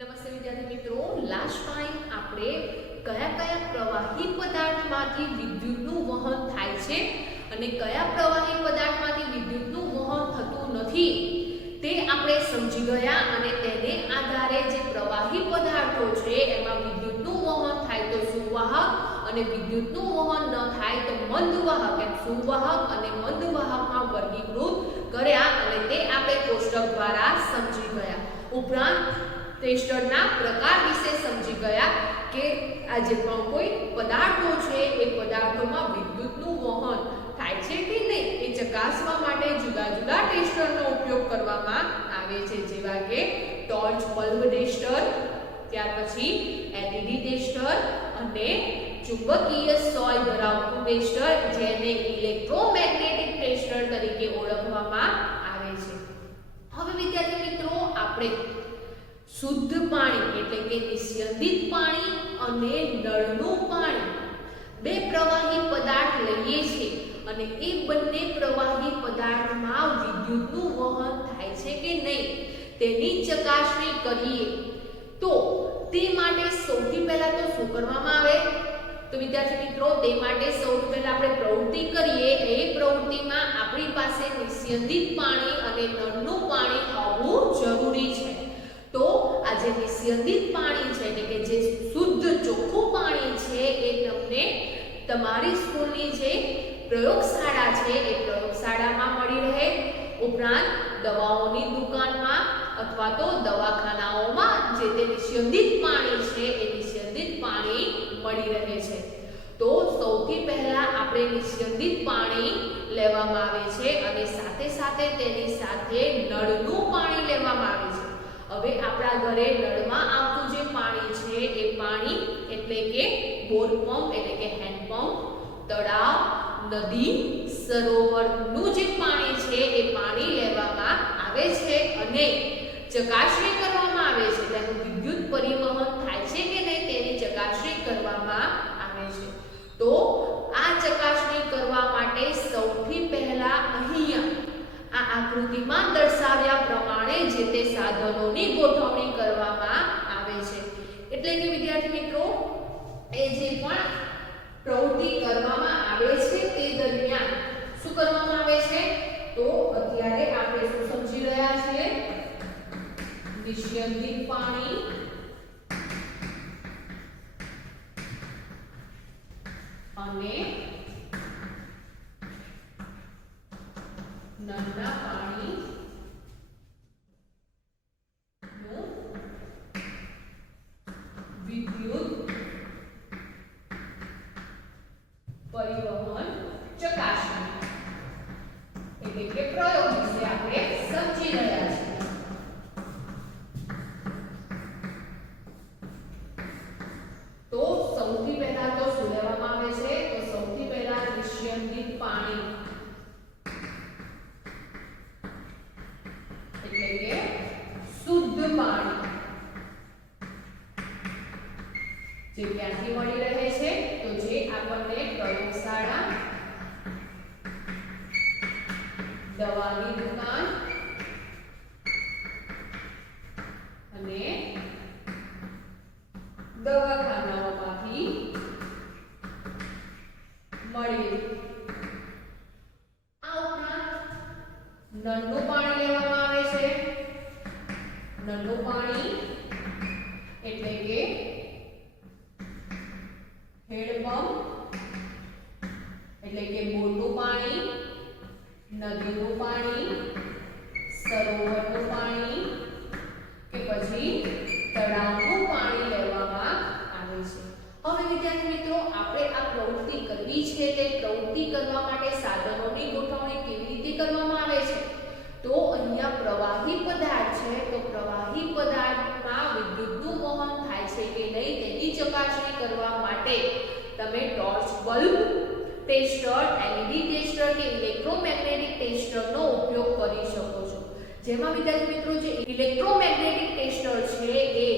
નમસ્તે વિદ્યાર્થી મિત્રો, લાસ્ટ ટાઈમ આપણે કયા કયા પ્રવાહી પદાર્થમાંથી વિદ્યુતનું વહન થાય છે અને કયા પ્રવાહી પદાર્થમાંથી વિદ્યુતનું વહન થતું નથી તે આપણે સમજી ગયા અને તેને આધારે જે પ્રવાહી પદાર્થો છે એમાં વિદ્યુતનું વહન થાય તો સુવાહક અને વિદ્યુતનું વહન ન થાય તો મંદવાહક એમ સુવાહક અને મંદવાહકમાં વર્ગીકૃત કર્યા અને તે આપણે કોષ્ટક દ્વારા સમજી ગયા. ઉપરાંત ટેસ્ટરના પ્રકાર વિશે સમજી ગયા કે આ જે પણ કોઈ પદાર્થો છે એ પદાર્થોમાં વિદ્યુતનું વહન થાય છે કે નહીં એ ચકાસવા માટે જુદા જુદા ટેસ્ટરનો ઉપયોગ કરવામાં આવે છે, જેવા કે ટોર્ચ બલ્બ ટેસ્ટર, ત્યાર પછી એલઈડી ટેસ્ટર અને ચુંબકીય સોય ધરાવતું ટેસ્ટર જેને ઇલેક્ટ્રોમેગ્નેટિક ટેસ્ટર તરીકે ઓળખવામાં આવે છે. હવે વિદ્યાર્થી મિત્રો, આપણે શુદ્ધ પાણી એટલે કે નિસ્યંદિત પાણી અને નળનું પાણી બે પ્રવાહી પદાર્થ લઈએ છીએ અને એ બંને પ્રવાહી પદાર્થમાં વિદ્યુતનું વહન થાય છે કે નહીં તેની ચકાસણી કરીએ તો તે માટે સૌથી પહેલા તો શું કરવામાં આવે? તો વિદ્યાર્થી મિત્રો, તે માટે સૌથી પહેલા આપણે પ્રવૃત્તિ કરીએ. એ પ્રવૃત્તિમાં આપણી પાસે નિસ્યંદિત પાણી અને નળનું પાણી હોવું જરૂરી છે. તો આ જે નિસ્યંદિત પાણી છે એટલે કે જે શુદ્ધ ચોખ્ખું પાણી છે એ તમને તમારી સ્કૂલની જે પ્રયોગશાળા છે એ પ્રયોગશાળામાં મળી રહે. ઉપરાંત દવાઓની દુકાનમાં અથવા તો દવાખાનાઓમાં જે તે નિસ્યંદિત પાણી છે એ નિસ્યંદિત પાણી મળી રહે છે. તો સૌથી પહેલા આપણે નિસ્યંદિત પાણી લેવામાં આવે છે અને સાથે સાથે તેની સાથે નળનું પાણી લેવામાં આવે છે. હવે આપણા ઘરે નળમાં આવતું જે પાણી છે એ પાણી એટલે કે બોર પંપ એટલે કે હેન્ડ પંપ, તળાવ, નદી, સરોવરનું જે પાણી છે એ પાણી લેવામાં આવે છે અને ચકાસણી કરવામાં આવે છે. તેનું વિદ્યુત પરિવહન થાય છે કે નહીં તેની ચકાસણી કરવામાં આવે છે. તો આ ચકાસણી કરવા માટે સૌથી પહેલા અહીંયા આ આકૃતિમાં દર્શાવ્યા પ્રમાણે જે તે સાધનોની ગોઠવણી કરવામાં આવે છે. એટલે કે વિદ્યાર્થી મિત્રો, એ જે પણ પ્રવૃત્તિ કરવામાં આવે છે તે દરમિયાન શું કરવામાં આવે છે? તો અત્યારે આપણે શું સમજી રહ્યા છીએ? નિસ્યંદિત પાણી અને નળના પાણી નું વિદ્યુત પરિવહન ચકાસણી એટલે કે પ્રયોગ વિશે આપણે સમજી રહ્યા છીએ. તો સૌથી પહેલા તો શું લેવામાં આવે છે? તો સૌથી પહેલા નિસ્યંદિત પાણી એટલે કે શુદ્ધ પાણી જે ક્યાંથી મળી રહે છે? તો જે આપણને પ્રયોગશાળા, દવાની દુકાન અને દવાખાનાઓમાંથી મળી. આ ઉપરાંત નળનું પાણી લેવામાં આવે છે. નળનું પાણી એટલે કે હેન્ડપંપ એટલે કે બોરનું પાણી, નદીનું પાણી, સરોવરનું પાણી કે પછી તળાવનું પાણી લેવામાં આવે છે. હવે વિદ્યાર્થી મિત્રો, આપણે આ પ્રવૃત્તિ કરવી છે તે પ્રવૃત્તિ કરવા માટે સાધનોની ગોઠવણી કેવી રીતે કરવામાં આવે છે? તો અહીંયા પ્રવાહી પદાર્થ છે તો પ્રવાહી પદાર્થમાં વિદ્યુતનું વહન થાય છે કે નહીં તેની ચકાસણી કરવા માટે તમે torch bulb tester, LED tester કે ઇલેક્ટ્રોમેગ્નેટિક ટેસ્ટરનો ઉપયોગ કરી શકો છો. જેમાં વિદ્યાર્થી મિત્રો, જે ઇલેક્ટ્રોમેગ્નેટિક ટેસ્ટર છે એ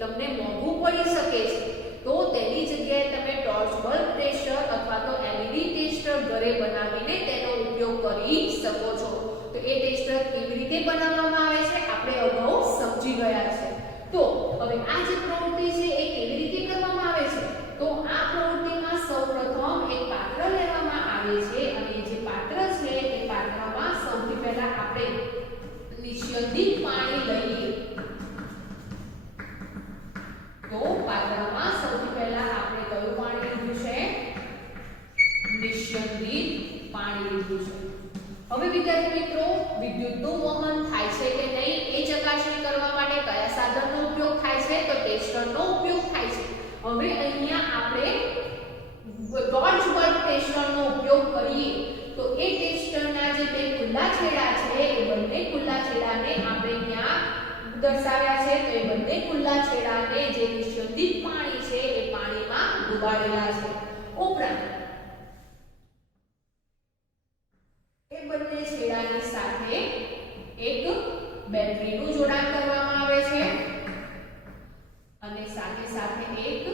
તમને મોંઘું પડી શકે છે તો તેની જગ્યાએ તમે ટોર્ચ બલ્બ ટેસ્ટર અથવા તો એલઈડી ટેસ્ટર ઘરે બનાવીને તેનો ઉપયોગ કરી શકો છો. તો એ ટેસ્ટર કેવી રીતે બનાવવામાં આવે છે આપણે અગાઉ સમજી ગયા છે. તો હવે હવે આ જે પ્રવૃત્તિ છે એ કેવી રીતે કરવામાં આવે છે? તો આ પ્રવૃત્તિમાં સૌપ્રથમ એક પાત્ર લેવામાં આવે છે અને જે પાત્ર છે એ પાત્રમાં સૌથી પહેલા આપણે નિસ્યંદિત પાણી લઈએ. તો પાત્રમાં સૌથી પહેલા આપણે કયું પાણી લીધું છે? નિસ્યંદિત પાણી લીધું છે. હવે વિદ્યાર્થી મિત્રો, વિદ્યુતનું વહન થાય છે કે નહીં એ ચકાસણી કરવા માટે કયા સાધનનો ઉપયોગ થાય છે? તો ટેસ્ટરનો ઉપયોગ થાય છે. હવે અહીંયા આપણે ટોર્ચ બલ્બ ટેસ્ટરનો ઉપયોગ કરીએ તો એ ટેસ્ટરના જે બે ખુલ્લા છેડા છે એ બંને ખુલ્લા છેડાને આપણે ત્યાં દર્શાવ્યા છે. તો એ બંને ખુલ્લા છેડાને જે નિસ્યંદિત પાણી છે એ પાણીમાં ડુબાડેલા છે. ઉપરાંત એ બંને છેડાની સાથે એક બેટરીનું જોડાણ કરવામાં આવે છે અને સાથે સાથે એક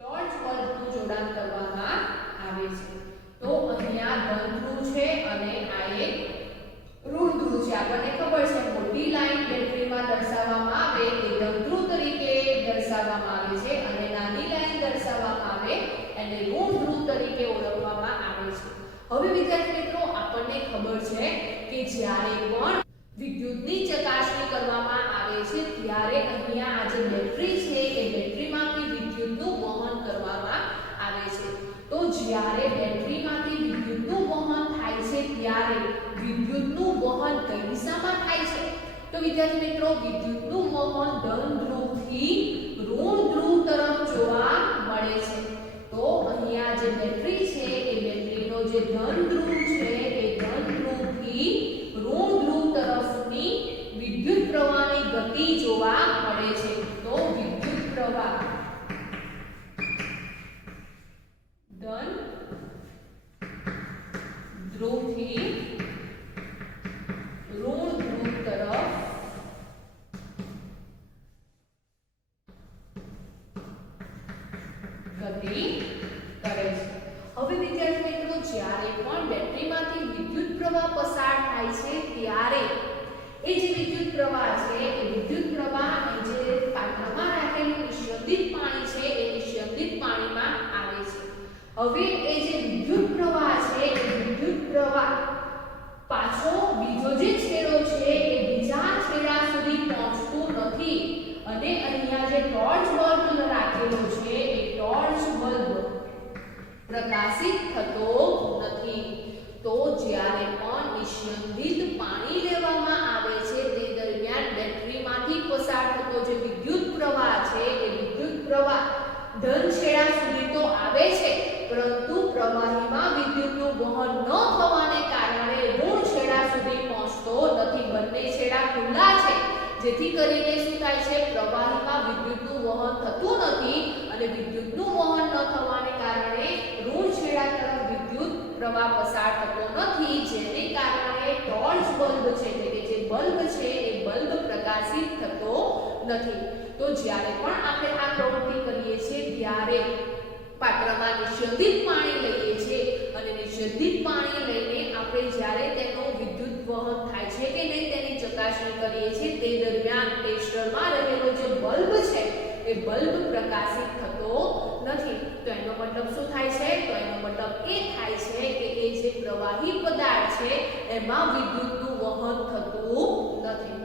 ટોર્ચ બલ્બનું જોડાણ કરવામાં આવે છે. તો અહીંયા ધન ધ્રુવ છે અને આ એક ઋણ ધ્રુવ છે. આપણને ખબર છે મોટી લાઈન બેટરીમાં દર્શાવવામાં આવે એ ધન ધ્રુવ તરીકે દર્શાવવામાં આવે છે અને નાની લાઈન દર્શાવવામાં આવે એને ઋણ ધ્રુવ તરીકે ઓળખવામાં આવે છે. હવે વિદ્યાર્થી મિત્રો, આપણને ખબર છે કે જ્યારે પણ વિદ્યુતની ચકાસણી કરવામાં આવે છે ત્યારે અહીંયા આ જે બેટરી છે એ બેટરીમાંથી વિદ્યુતનું વહન કરવામાં આવે છે. તો જ્યારે બેટરીમાંથી વિદ્યુતનું વહન થાય છે ત્યારે વિદ્યુતનું વહન કઈ દિશામાં થાય છે? તો વિદ્યાર્થી મિત્રો, વિદ્યુતનું વહન ધન ધ્રુવથી ઋણ ધ્રુવ તરફ જોવા મળે છે. તો અહીંયા જે બેટરી છે એ બેટરીનો જે ધન ધ્રુવ છે એ ધન ધ્રુવથી ઋણ ધ્રુવ તરફની વિદ્યુત પ્રવાહની ગતિ જોવા મળે છે. તો વિદ્યુત પ્રવાહ ધન ધ્રુવથી ઋણ ધ્રુવ તરફ ગતિ કરે છે. હવે વિદ્યાર્થી મિત્રો, જ્યારે પણ બેટરીમાંથી વિદ્યુત પ્રવાહ પસાર થાય છે ત્યારે એ જે વિદ્યુત પ્રવાહ છે એ વિદ્યુત પ્રવાહ જે પાત્રમાં રાખેલું નિસ્યંદિત પાણી છે એ નિસ્યંદિત પાણીમાં આવે છે. હવે એ જે વિદ્યુત પ્રવાહ છે એ વિદ્યુત પ્રવાહ પાછો બીજો જે છેડો છે એ બીજા છેડા સુધી પહોંચતું નથી અને અહીંયા જે ટોર્ચ બલ્બ રાખેલો છે એ ટોર્ચ બલ્બ પ્રકાશિત થતો નથી. તો જ્યારે પણ નિસ્યંદિત પાણી લેવામાં આવે છે તે દરમિયાન બેટરીમાંથી પસાર થતો જે વિદ્યુત પ્રવાહ છે એ વિદ્યુત પ્રવાહ ધન છેડા સુધી તો આવે છે પરંતુ પ્રવાહીમાં વિદ્યુતનું વહન ન થવાને કારણે ઋણ છેડા સુધી પહોંચતો નથી. બંને છેડા ખુલ્લા છે જેથી કરીને શું થાય છે? પ્રવાહીમાં વિદ્યુતનું વહન થતું નથી અને વિદ્યુતનું વહન ન થવાને કારણે ઋણ છેડા તરફ વિદ્યુત પ્રવાહ પસાર થતો નથી, જેને કારણે ટોર્ચ બલ્બ છે એટલે કે જે બલ્બ છે એ બલ્બ પ્રકાશિત થતો નથી. તો જ્યારે પણ આપણે આ પ્રવૃત્તિ કરીએ છીએ ત્યારે પાત્રમાં નિસ્યંદિત પાણી લઈએ છીએ અને નિસ્યંદિત પાણી લઈને આપણે જ્યારે તેનો વિદ્યુત વહન થાય છે કે નહીં તેની ચકાસણી કરીએ છીએ તે દરમિયાન ટેસ્ટરમાં રહેલો જે બલ્બ છે એ બલ્બ પ્રકાશિત થતો નથી. તો એનો મતલબ શું થાય છે? તો એનો મતલબ એ થાય છે કે એ જે પ્રવાહી પદાર્થ છે એમાં વિદ્યુતનું વહન થતું નથી.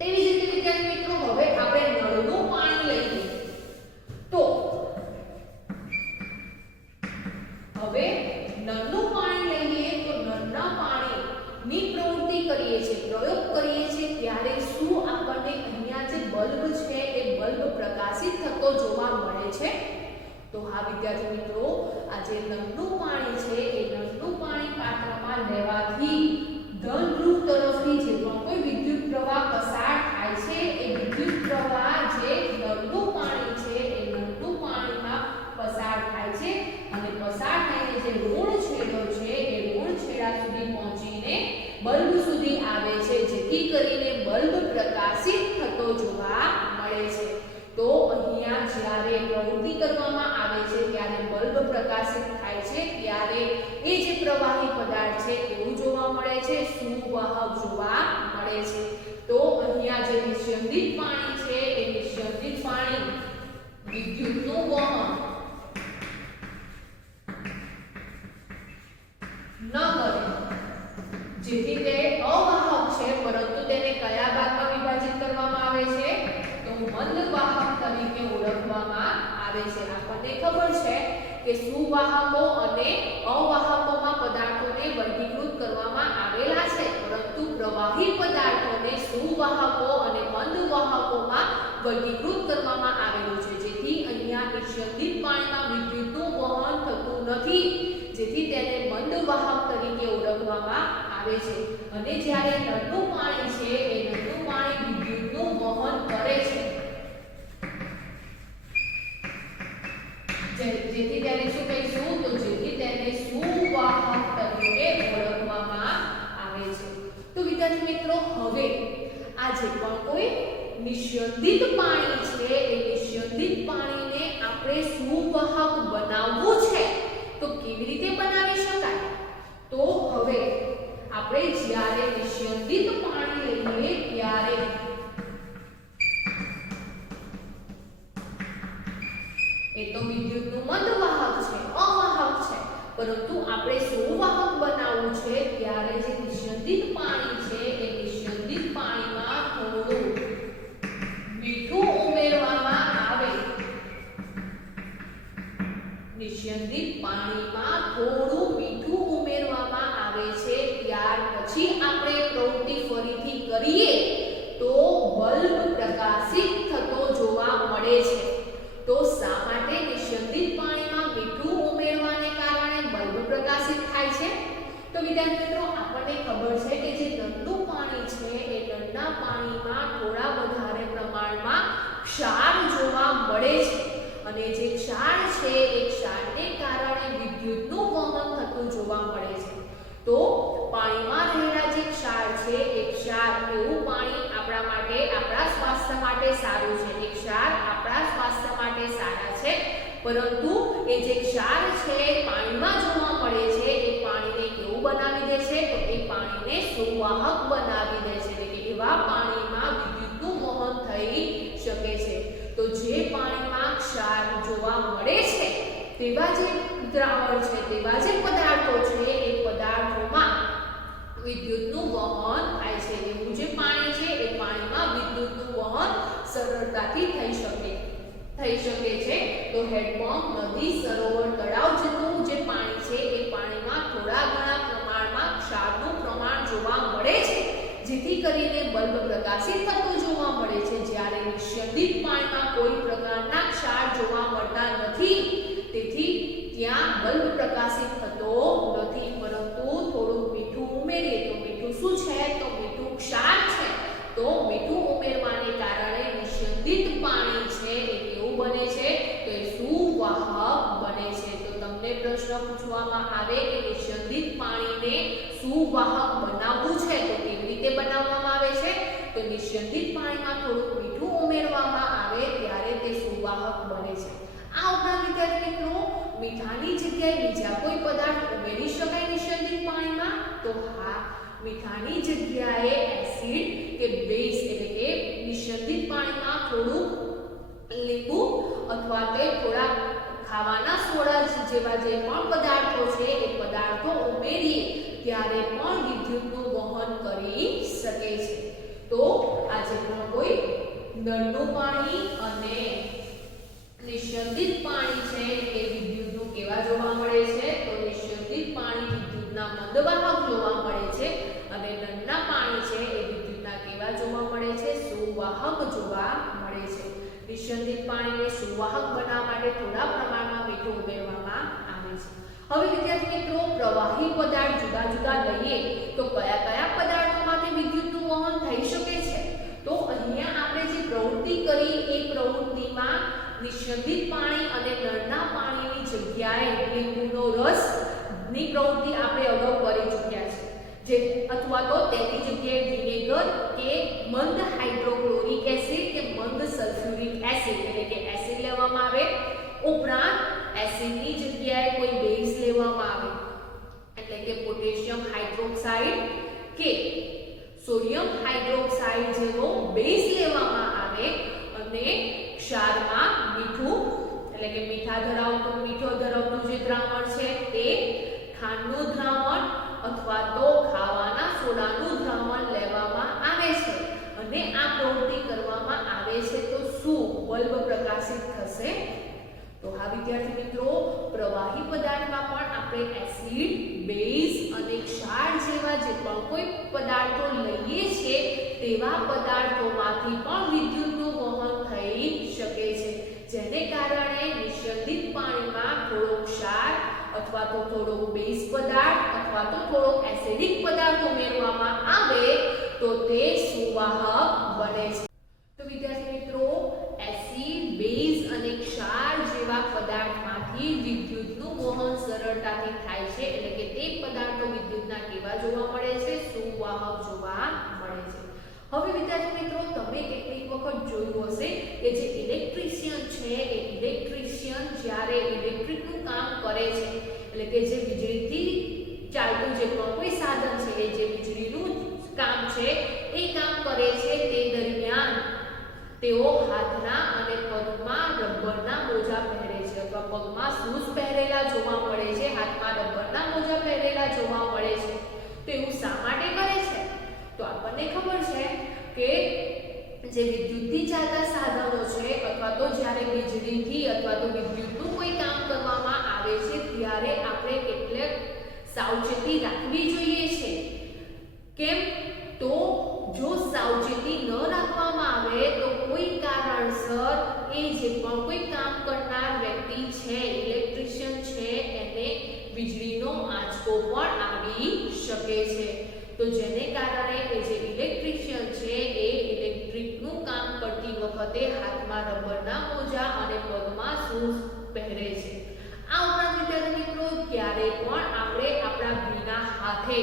તેવી જ રીતે વિદ્યાર્થી મિત્રો, હવે આપણે નળનું પાણી લઈએ તો હવે નળનું પાણી લઈએ તો નળના પાણીની પ્રવૃત્તિ કરીએ છીએ, પ્રયોગ કરીએ છીએ ત્યારે શું આપણને અહીંયા જે બલ્બ છે એ બલ્બ પ્રકાશિત થતો જોવા મળે છે? તો હા વિદ્યાર્થી મિત્રો, આ જે નળનું પાણી છે એ નળનું પાણી પાત્રમાં લેવાથી ધન ધ્રુવ તરફથી જે પણ કોઈ વિદ્યુત પ્રવાહ પસાર થાય છે એ વિદ્યુત પ્રવાહ જે નળનું પાણી છે એ નળનું પાણીમાં પસાર થાય છે અને પસાર થઈને જે ઋણ છેડો છે એ ઋણ છેડા સુધી પહોંચીને બલ્બ સુધી આવે છે જેથી કરીને બલ્બ પ્રકાશિત થતો જોવા મળે છે. તો અહીંયા જ્યારે પ્રવૃત્તિ કરવામાં આવે છે ત્યારે બલ્બ પ્રકાશિત થાય છે ત્યારે એ જે પ્રવાહી પદાર્થ છે એવું જોવા મળે છે, સુવાહક જોવા મળે છે. તો અહીંયા જે નિસ્યંદિત જેથી તે અવાહક છે, પરંતુ તેને કયા ભાગમાં વિભાજિત કરવામાં આવે છે? તો મંદ વાહક તરીકે ઓળખવામાં આવે છે. આપણને ખબર છે કે સુવાહકો અને અવાહકોમાં પદાર્થોને વર્ગીકૃત કરવામાં આવેલા છે, પરંતુ પ્રવાહી પદાર્થોને સુવાહકો અને મંદ વાહકોમાં વર્ગીકૃત કરવામાં આવેલું છે, જેથી અહીંયા નિસ્યંદિત પાણીમાં વિદ્યુતનું વહન થતું નથી, જેથી તેને મંદ વાહક તરીકે ઓળખવામાં આવે છે. અને જ્યારે નળનું પાણી છે એ નળનું પાણી વિદ્યુતનું વહન કરે છે, જેથી તેને શું કહીશું? તો જેથી તેને સુવાહક તરીકે ઓળખવામાં આવે છે. તો વિદ્યાર્થી મિત્રો, હવે આ જે પણ કોઈ નિસ્યંદિત પાણી છે એ નિસ્યંદિત પાણીને આપણે સુવાહક બનાવવું છે તો કેવી રીતે બનાવી શકાય? તો હવે આપણે જ્યારે નિસ્યંદિત પાણી લઈએ ત્યારે એ તો વિદ્યુતનું મંદ વાહક છે, અવાહક છે, પરંતુ આપણે સુવાહક બનાવવું છે ત્યારે જે નિસ્યંદિત પાણી છે એ નિસ્યંદિત પાણીમાં થોડું મીઠું ઉમેરવામાં આવે. નિસ્યંદિત પાણીમાં થોડું મીઠું ઉમેરવામાં આવે છે. ત્યાર પછી આપણે પ્રવૃત્તિ ફરીથી કરીએ તો બલ્બ પ્રકાશિત થતો જોવા મળે છે. તો શા માટે નિસ્યંદિત પાણીમાં મીઠું ઉમેરવાને કારણે બલ્બ પ્રકાશિત થાય છે? તો વિદ્યાર્થી મિત્રો, આપણને ખબર છે કે જે નળનું પાણી છે એ નળના પાણીમાં થોડા વધારે પ્રમાણમાં ક્ષાર જોવા મળે છે, અને જે ક્ષાર છે એ ક્ષારને કારણે વિદ્યુતનું વહન થતું જોવા મળે છે. તો પાણીમાં રહેલા જે ક્ષાર છે એ ક્ષાર, એવું પાણી આપણા માટે, આપણા સ્વાસ્થ્ય માટે સારું છે. એ ક્ષાર આપણા સ્વાસ્થ્ય માટે સારા છે, પરંતુ એ જે ક્ષાર છે પાણીમાં જોવા મળે છે એ પાણીને કેવું બનાવી દે છે? તો એ પાણીને સુવાહક બનાવી દે છે, એટલે કે એવા પાણીમાં વિદ્યુતનું વહન થઈ શકે છે. તો જે પાણીમાં ક્ષાર જોવા મળે છે તેવા જે દ્રાવણ છે, તેવા જે પદાર્થો છે એ પદાર્થોમાં વિદ્યુતનું વહન થાય છે. એવું જે પાણી છે એ પાણીમાં વિદ્યુતનું વહન સરળતાથી થઈ શકે છે. તો હેડપંપ, નદી, સરોવર, તળાવ જેવું જે પાણી છે એ પાણીમાં થોડા ઘણા પ્રમાણમાં ક્ષારનું પ્રમાણ જોવા મળે છે, જેથી કરીને બલ્બ પ્રકાશિત થતો જોવા મળે છે. જ્યારે નિસ્યંદિત પાણીમાં કોઈ પ્રકારના ક્ષાર જોવા મળતા નથી, તેથી ત્યાં બલ્બ પ્રકાશિત થતો નથી, પરંતુ થોડું મીઠું ઉમેરીએ તો મીઠું શું છે? તો મીઠું ક્ષાર છે. તો મીઠું ઉમેરવાને કારણે નિસ્યંદિત પાણી છે એ કેવું બને છે? તો એ સુવાહક બને છે. તો તમને પ્રશ્ન પૂછવામાં આવે કે નિસ્યંદિત પાણીને સુવાહક બનાવવું છે તો કેવી રીતે બનાવવામાં આવે છે? તો નિસ્યંદિત પાણીમાં થોડું મીઠું ઉમેરવામાં આવે ત્યારે તે સુવાહક બને છે. આ ઉપરાંત વિદ્યાર્થી મિત્રો, મીઠાની જગ્યાએ બીજા કોઈ પદાર્થ ઉમેરી શકાય નિસ્યંદિત પાણીમાં? તો હા, મીઠાની જગ્યાએ એસિડ કે બેઝ, એટલે કે નિસ્યંદિત પાણીમાં થોડું લીંબુ અથવા તો થોડા ખાવાના સોડા જેવા જે પણ પદાર્થો છે એ પદાર્થો ઉમેરીએ ત્યારે પણ વિદ્યુતનું વહન કરી શકે છે. તો આજે પણ કોઈ નળનું પાણી અને નિસ્યંદિત પાણી છે એ વિદ્યુતનું કેવા જોવા મળે છે? તો નિસ્યંદિત પાણી વિદ્યુતના મંદવાહક જોવા મળે છે, અને નળના પાણી છે એ વિદ્યુતના કેવા જોવા મળે છે? સુવાહક જોવા મળે છે. નિસ્યંદિત પાણીને સુવાહક બનાવવા માટે થોડા પ્રમાણમાં મીઠું ઉમેરવામાં આવે છે. હવે વિદ્યાર્થી મિત્રો, પ્રવાહી પદાર્થ જુદા જુદા લઈએ તો કયા કયા પદાર્થોમાંથી વિદ્યુતનું વહન થઈ શકે છે? તો અહીંયા આપણે જે પ્રવૃત્તિ કરી એ પ્રવૃત્તિમાં નિસ્યંદિત પાણી અને નળના પાણીની જગ્યાએ લીંબુનો રસની પ્રવૃત્તિ આપણે અગાઉ કરી ચૂક્યા છે, અથવા તો તેની જગ્યાએ વિનેગર કે મંદ હાઇડ્રોક્લોરિક એસિડ કે મંદ સલ્ફ્યુરિક એસિડ, એટલે કે એસિડ લેવામાં આવે. ઉપરાંત એસિડની જગ્યાએ કોઈ બેઝ લેવામાં આવે, એટલે કે પોટેશિયમ હાઇડ્રોક્સાઇડ કે સોડિયમ હાઇડ્રોક્સાઇડ જેવો બેઝ લેવામાં આવે, અને ક્ષારમાં મીઠું, એટલે કે મીઠો ધરાવતું જે દ્રાવણ છે તે ખાંડનું દ્રાવણ અથવા તો ખાવાના સોડાનું દ્રાવણ લેવામાં આવે છે અને આ પ્રવૃત્તિ કરવામાં આવે છે તો શું બલ્બ પ્રકાશિત થશે? તો હા વિદ્યાર્થી મિત્રો, પ્રવાહી પદાર્થમાં પણ આપણે એસિડ, બેઝ અને ક્ષાર જેવા જે પણ કોઈ પદાર્થો લઈએ છીએ તેવા પદાર્થોમાંથી પણ વિદ્યુતનું વહન થઈ શકે છે, જેને કારણે નિસ્યંદિત પાણીમાં થોડો ક્ષાર અથવા તો થોડો બેઝ પદાર્થ અથવા તો થોડો એસિડિક પદાર્થ ઉમેરવામાં આવે તો તે સુવાહક બને છે. તો વિદ્યાર્થી મિત્રો, એસિડ, બેઝ અને ક્ષાર જેવા પદાર્થમાંથી વિદ્યુતનું વહન સરળતાથી થાય છે, એટલે કે તે પદાર્થો વિદ્યુતના કેવા જોવા મળે છે? સુવાહક જોવા મળે છે. હવે વિદ્યાર્થી મિત્રો, તમે કેટલીક વખત જોયું હશે કે જે ઇલેક્ટ્રિશિયન છે એ ઇલેક્ટ્રિશિયન જ્યારે ઇલેક્ટ્રિકનું કામ કરે છે, એટલે કે જે વીજળીથી ચાલતું જે પણ કોઈ સાધન છે એ જે વીજળીનું કામ છે એ કામ કરે છે તે દરમિયાન તેઓ હાથના અને પગમાં રબરના મોજા પહેરે છે અથવા પગમાં શૂઝ પહેરેલા જોવા મળે છે, હાથમાં રબરના મોજા પહેરેલા જોવા મળે છે. તો એવું શા માટે કરે છે? તો આપણને ખબર છે કે જે વિદ્યુતથી ચાલતા સાધનો છે અથવા તો જ્યારે વીજળીથી અથવા તો વિદ્યુતનું કોઈ કામ કરવામાં આવે છે ત્યારે આપણે કેટલીક સાવચેતી રાખવી જોઈએ છે. કેમ? તો જો સાવચેતી ન રાખવામાં આવે તો કોઈ કારણસર એ જે પણ કોઈ કામ કરનાર વ્યક્તિ છે, ઇલેક્ટ્રિશિયન છે, એને વીજળીનો આંચકો પણ આવી શકે છે. તો જેને કારણે એ જે ઇલેક્ટ્રિશિયન છે એ ઇલેક્ટ્રિકનું કામ કરતી વખતે હાથમાં રબરના મોજા અને પગમાં શૂઝ પહેરે છે. આ ઉપરાંત વિદ્યાર્થી મિત્રો, ક્યારે પણ આપણે આપણા ભીના હાથે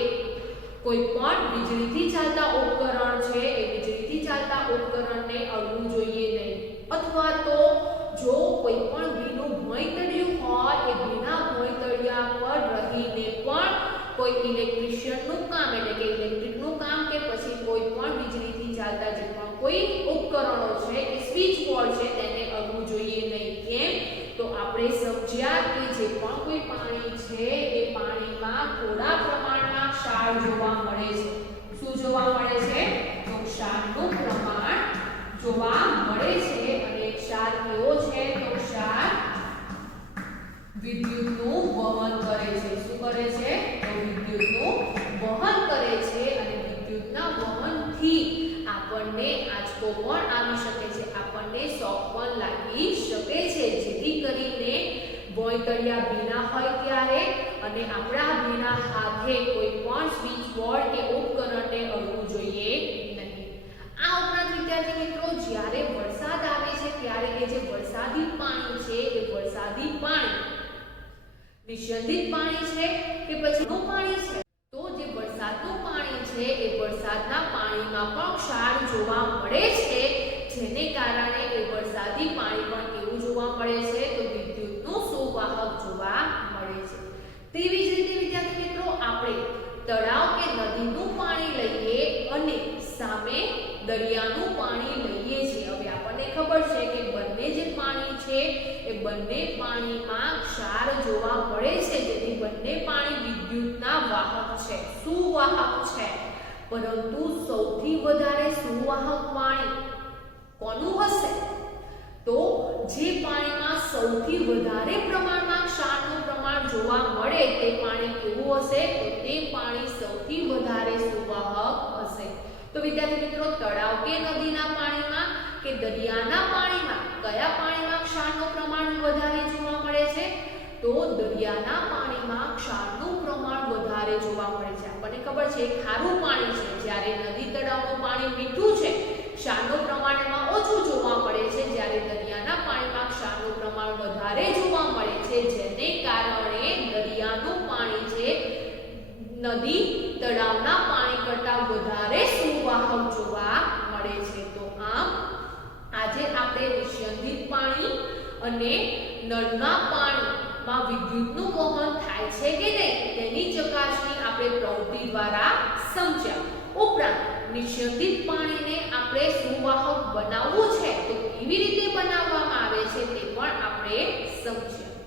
કોઈ પણ વીજળીથી ચાલતા ઉપકરણ છે એ વીજળીથી ચાલતા ઉપકરણને અડવું જોઈએ નહીં, અથવા તો જો કોઈ પણ ભીનું ભોંયતળિયું હોય એ ભીના ભોંયતળિયા પર રહીને પણ કોઈ ઇલેક્ટ્રિશિયનનું કામ એટલે કે ઇલેક્ટ્રિકનું કામ કે પછી કોઈ પણ વીજળીથી ચાલતા જે પણ કોઈ ઉપકરણો છે એ સ્વિચ બોર્ડ છે તેને અડવું જોઈએ નહીં. કેમ? તો આપણે સમજ્યા કે જે પણ કોઈ પાણી છે એ પાણીમાં થોડા પ્રમાણમાં ક્ષાર જોવા મળે છે. શું જોવા મળે છે? તો ક્ષારનું પ્રમાણ જોવા મળે છે અને ક્ષાર કેવો છે? તો ક્ષાર વિદ્યુતનું વહન કરે છે. શું કરે છે? તો વિદ્યુતનું વહન કરે છે અને વિદ્યુતના વહનથી આપણને આંચકો પણ આવી શકે છે, આપણને શોક પણ લાગી શકે છે, જેથી કરીને ભોંયતળિયા ભીના હોય ત્યારે અને આપણા ભીના હાથે કોઈ પણ સ્વિચ બોર્ડ કે ઉપકરણને અડવું જોઈએ નહીં. આ ઉપરાંત વિદ્યાર્થી મિત્રો, જ્યારે વરસાદ આવે છે ત્યારે એ જે વરસાદી પાણી છે એ વરસાદી પાણી નિસ્યંદિત પાણી છે કે પછી નું પાણી છે? તો જે વરસાદનું પાણી છે એ વરસાદના પાણીમાં પણ ક્ષાર જોવા મળે છે, જેને કારણે એ વરસાદી પાણી પણ કેવું જોવા મળે છે? તો વિદ્યુતનું સુવાહક જોવા મળે છે. તેવી જ રીતે વિદ્યાર્થી મિત્રો, આપણે તળાવ કે નદીનું પાણી લઈએ અને સામે દરિયાનું પાણી લઈએ છીએ. હવે આપણને ખબર છે કે બંને જે પાણી છે એ બંને પાણીમાં ક્ષાર જોવા મળે છે, જેથી બંને પાણી વિદ્યુતના વાહક છે, સુવાહક છે. પરંતુ સૌથી વધારે સુવાહક પાણી કોનું હશે? તો જે પાણીમાં સૌથી વધારે પ્રમાણમાં ક્ષારનું પ્રમાણ જોવા મળે તે પાણી કેવું હશે? તો તે પાણી સૌથી વધારે સુવાહક હશે. તો વિદ્યાર્થી મિત્રો, તળાવ કે નદીના પાણીમાં કે દરિયાના પાણીમાં કયા પાણીમાં ક્ષારનું પ્રમાણ વધારે જોવા મળે છે? તો દરિયાના પાણીમાં ક્ષારનું પ્રમાણ વધારે જોવા મળે છે. આપણને ખબર છે ખારું પાણી છે, જ્યારે નદી તળાવનું પાણી મીઠું છે, ક્ષારનું પ્રમાણ એમાં ઓછું જોવા મળે છે, જ્યારે દરિયાના પાણીમાં ક્ષારનું પ્રમાણ વધારે જોવા મળે છે, જેને કારણે દરિયાનું પાણી છે નદી તળાવના પાણી કરતાં વધારે સુવાહક જોવા મળે છે. તો આમ આજે આપણે નિસ્યંદિત પાણી અને નળના પાણીમાં વિદ્યુતનું વહન થાય છે કે નહીં તેની ચકાસણી આપણે પ્રવૃત્તિ દ્વારા સમજ્યા. ઉપરાંત નિસ્યંદિત પાણીને આપણે સુવાહક બનાવવું છે તો કેવી રીતે બનાવવામાં આવે છે તે પણ આપણે સમજ્યા.